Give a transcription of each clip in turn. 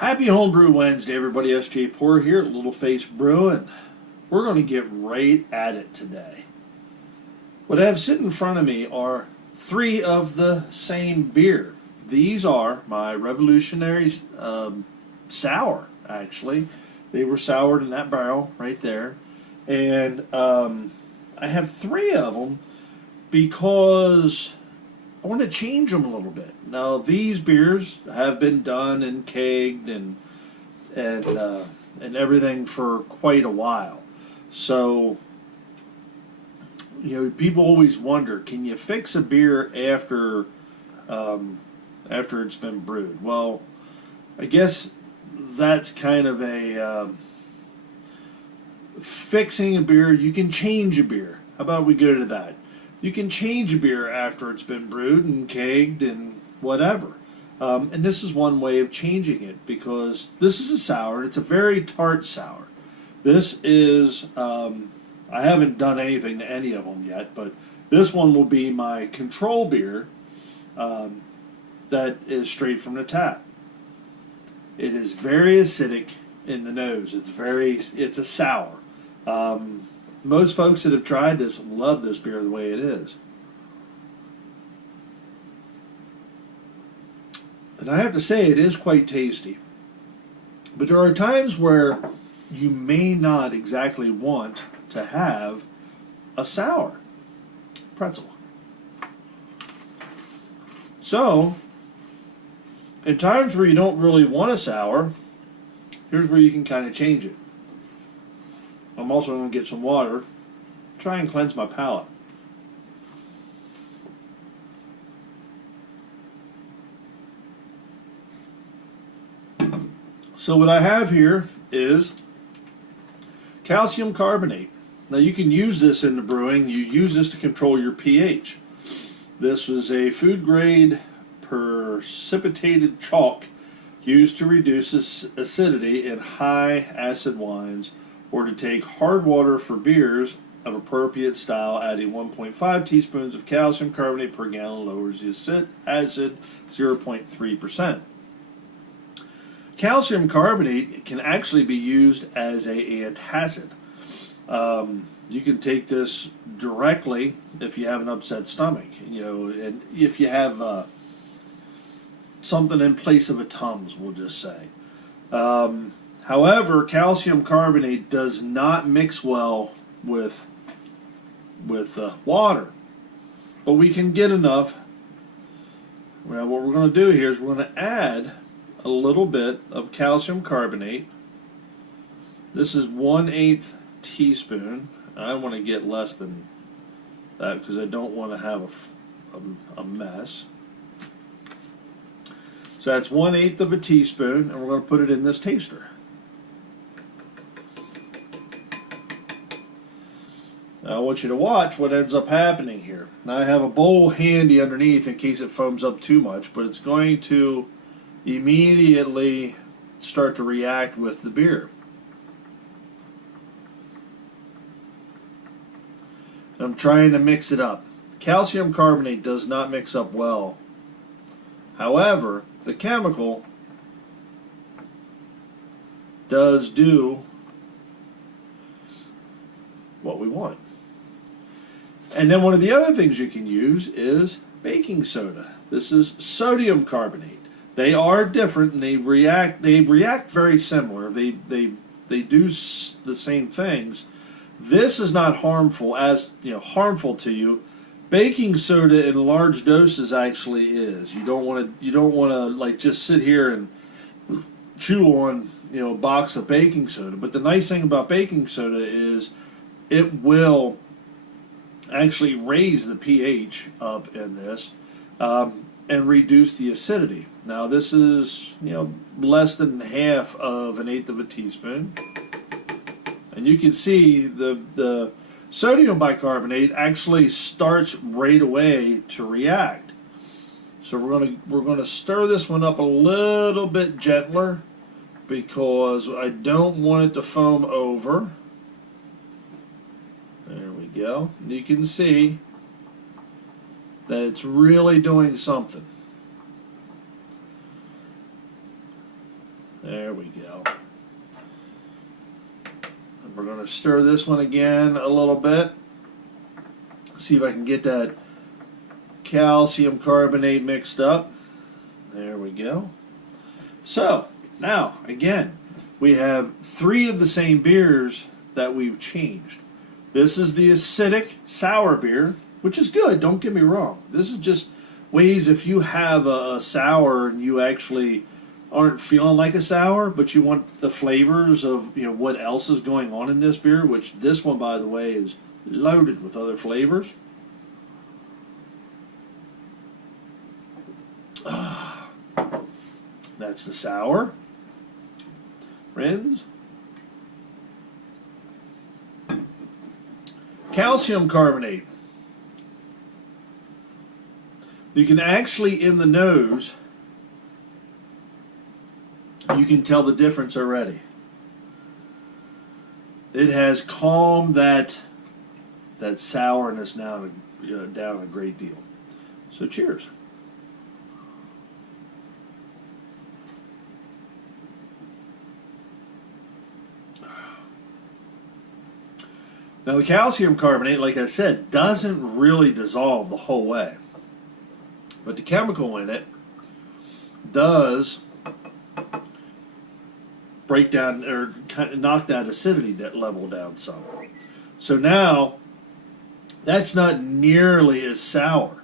Happy Homebrew Wednesday, everybody. S.J. Poor here at Little Face Brewing. We're going to get right at it today. What I have sitting in front of me are three of the same beer. These are my Revolutionary Sour, actually. They were soured in that barrel right there. And I have three of them because I want to change them a little bit. Now, these beers have been done and kegged and everything for quite a while. So, you know, people always wonder, can you fix a beer after it's been brewed? Well, I guess that's kind of a fixing a beer. You can change a beer. How about we go to that? You can change a beer after it's been brewed and kegged and whatever. And this is one way of changing it, because this is a sour. It's a very tart sour. This is, I haven't done anything to any of them yet, but this one will be my control beer that is straight from the tap. It is very acidic in the nose. It's a sour. Most folks that have tried this love this beer the way it is. And I have to say, it is quite tasty. But there are times where you may not exactly want to have a sour pretzel. So, in times where you don't really want a sour, here's where you can kind of change it. I'm also going to get some water, try and cleanse my palate. So what I have here is calcium carbonate. Now you can use this in the brewing. You use this to control your pH. This was a food grade precipitated chalk used to reduce acidity in high acid wines, or to take hard water for beers of appropriate style. Adding 1.5 teaspoons of calcium carbonate per gallon lowers the acid 0.3%. Calcium carbonate can actually be used as an antacid. You can take this directly if you have an upset stomach, you know, and if you have something in place of a Tums, we'll just say. However, calcium carbonate does not mix well with water, but we can get enough. Well, what we're going to do here is we're going to add a little bit of calcium carbonate. This is 1/8 teaspoon. I want to get less than that because I don't want to have a mess. So that's 1/8 of a teaspoon, and we're going to put it in this taster. Now I want you to watch what ends up happening here. Now I have a bowl handy underneath in case it foams up too much, but it's going to immediately start to react with the beer. I'm trying to mix it up. Calcium carbonate does not mix up well. However, the chemical does do what we want. And then one of the other things you can use is baking soda. This is sodium carbonate. They are different, and they react very similar. They do the same things. This is not harmful harmful to you. Baking soda in large doses actually is. You don't want to like just sit here and chew on a box of baking soda. But the nice thing about baking soda is it will actually raise the pH up in this and reduce the acidity. Now this is less than half of 1/8 of a teaspoon, and you can see the sodium bicarbonate actually starts right away to react. So we're gonna stir this one up a little bit gentler because I don't want it to foam over. There we go. You can see that it's really doing something. There we go. And we're going to stir this one again a little bit. See if I can get that calcium carbonate mixed up. There we go. So, now, again, we have 3 of the same beers that we've changed. This is the acidic sour beer, which is good, don't get me wrong. This is just ways if you have a sour and you actually aren't feeling like a sour, but you want the flavors of what else is going on in this beer, which this one, by the way, is loaded with other flavors. That's the sour. Friends. Calcium carbonate. You can actually, in the nose, you can tell the difference already. It has calmed that sourness down a great deal. So cheers. Now the calcium carbonate, like I said, doesn't really dissolve the whole way. But the chemical in it does break down or kind of knock that acidity level down some. So now that's not nearly as sour.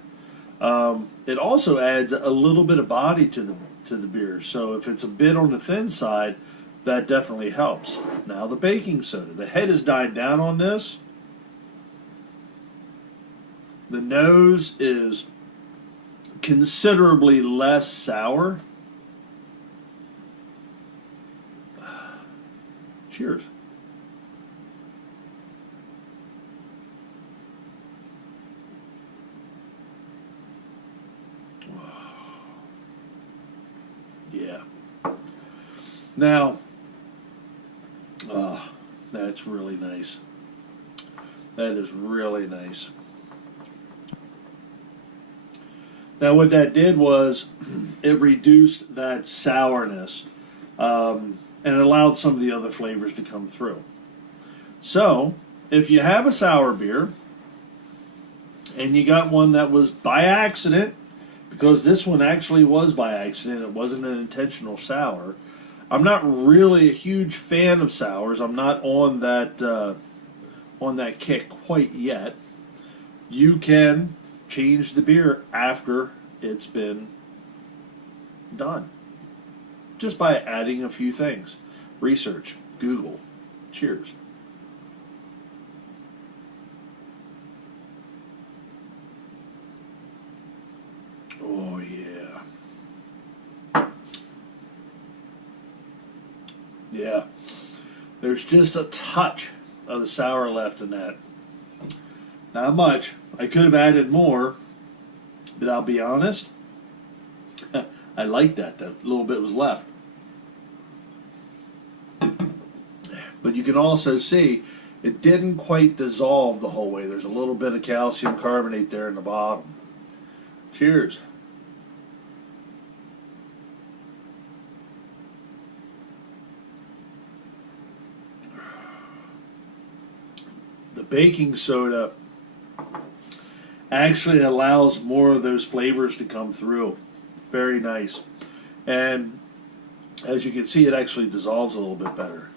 It also adds a little bit of body to the beer. So if it's a bit on the thin side, that definitely helps. Now the baking soda. The head has died down on this. The nose is considerably less sour. Cheers. Yeah. Now, that's really nice. That is really nice. Now what that did was it reduced that sourness and it allowed some of the other flavors to come through. So if you have a sour beer and you got one that was by accident, because this one actually was by accident, it wasn't an intentional sour. I'm not really a huge fan of sours. I'm not on that kick quite yet. You can change the beer after it's been done, just by adding a few things. Research, Google. Cheers. Oh yeah. Yeah. There's just a touch of the sour left in that. Not much. I could have added more, but I'll be honest, I like that little bit was left. But you can also see it didn't quite dissolve the whole way. There's a little bit of calcium carbonate there in the bottom. Cheers. The baking soda actually allows more of those flavors to come through. Very nice. And as you can see, it actually dissolves a little bit better.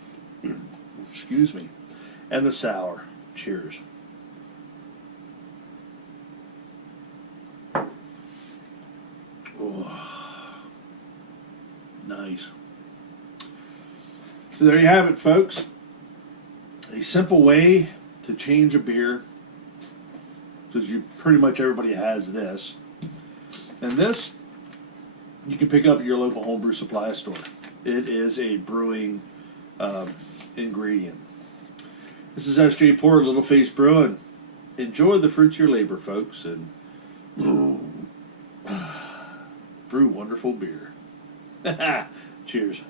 Excuse me. And the sour. Cheers. Oh, nice. So there you have it, folks. A simple way to change a beer, because pretty much everybody has this. And this you can pick up at your local homebrew supply store. It is a brewing ingredient. This is S.J. Porter, Little Face Brewing. Enjoy the fruits of your labor, folks, and brew wonderful beer. Cheers.